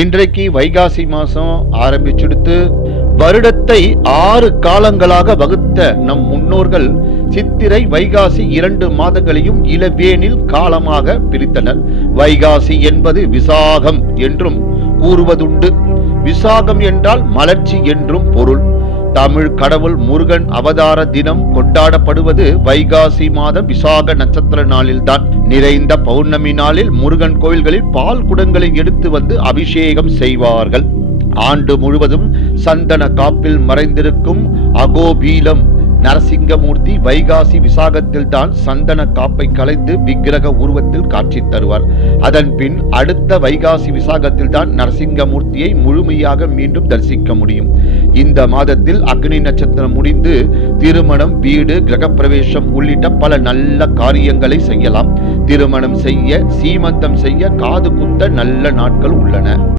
இன்றைக்கு வைகாசி மாசம் ஆரம்பிச்சுடுத்து. வருடத்தை 6 காலங்களாக வகுத்த நம் முன்னோர்கள் சித்திரை வைகாசி 2 மாதங்களையும் இளவேனில் காலமாக பிரித்தனர். வைகாசி என்பது விசாகம் என்றும் கூறுவதுண்டு. விசாகம் என்றால் மலர்ச்சி என்றும் பொருள். தமிழ் கடவுள் முருகன் அவதார தினம் கொண்டாடப்படுவது வைகாசி மாதம் விசாக நட்சத்திர நாளில்தான். நிறைந்த பௌர்ணமி நாளில் முருகன் கோவில்களில் பால் குடங்களை எடுத்து வந்து அபிஷேகம் செய்வார்கள். ஆண்டு முழுவதும் சந்தன காப்பில் மறைந்திருக்கும் அகோபீலம் நரசிங்கமூர்த்தி வைகாசி விசாகத்தில் தான் சந்தன காப்பை கலைந்து விக்கிரக உருவத்தில் காட்சி தருவார். அதன் பின் அடுத்த வைகாசி விசாகத்தில் தான் நரசிங்கமூர்த்தியை முழுமையாக மீண்டும் தரிசிக்க முடியும். இந்த மாதத்தில் அக்னி நட்சத்திரம் முடிந்து திருமணம், வீடு, கிரகப்பிரவேசம் உள்ளிட்ட பல நல்ல காரியங்களை செய்யலாம். திருமணம் செய்ய, சீமந்தம் செய்ய, காது குத்த நல்ல நாட்கள் உள்ளன.